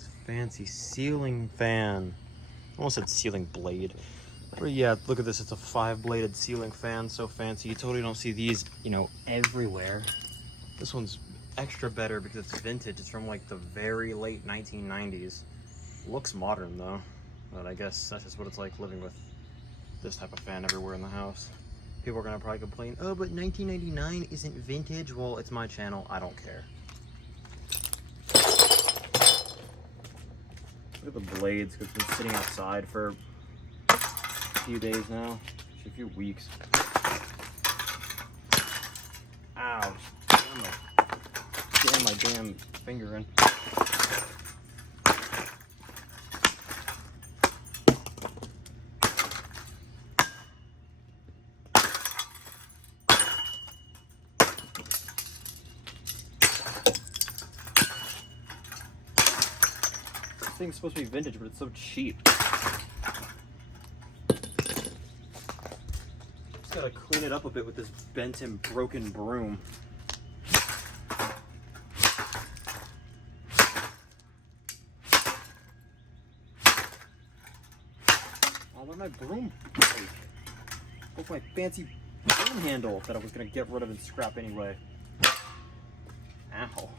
this fancy ceiling fan. I almost said ceiling blade. But yeah, look at this. It's a 5-bladed ceiling fan. So fancy. You totally don't see these, you know, everywhere. This one's extra better because it's vintage. It's from like the very late 1990s. Looks modern though. But I guess that's just what it's like living with this type of fan everywhere in the house. People are gonna probably complain, oh, but 1999 isn't vintage. Well, it's my channel. I don't care. Look at the blades, because it's been sitting outside for a few days now. Actually, a few weeks. Ow. Jam my damn finger in. This thing's supposed to be vintage, but it's so cheap. Just gotta clean it up a bit with this bent and broken broom. Oh, where'd my broom break? Broke my fancy broom handle that I was gonna get rid of and scrap anyway. Ow.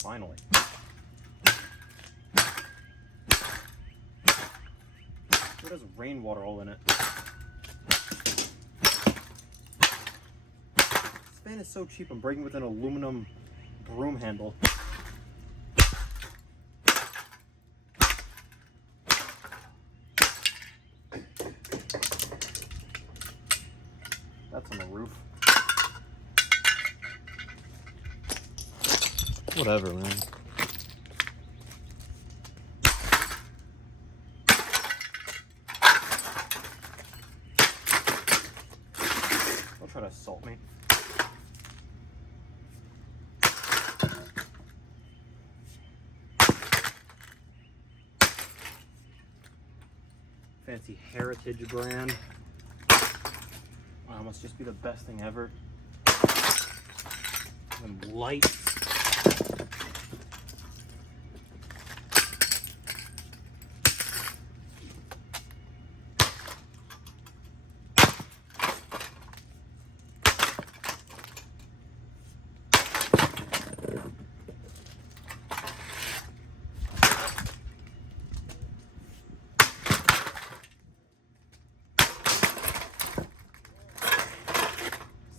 Finally. It has rainwater all in it. This fan is so cheap. I'm breaking with an aluminum broom handle. That's on the roof. Whatever, man. Don't try to assault me. Fancy Heritage brand. Wow, must just be the best thing ever. And lights.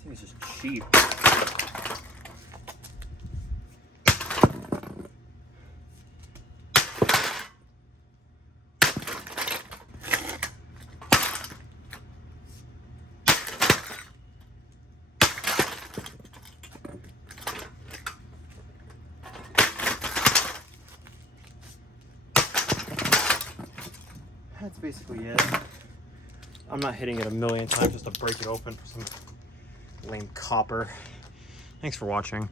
This is just cheap. That's basically it. I'm not hitting it a million times just to break it open for some lame copper. Thanks for watching.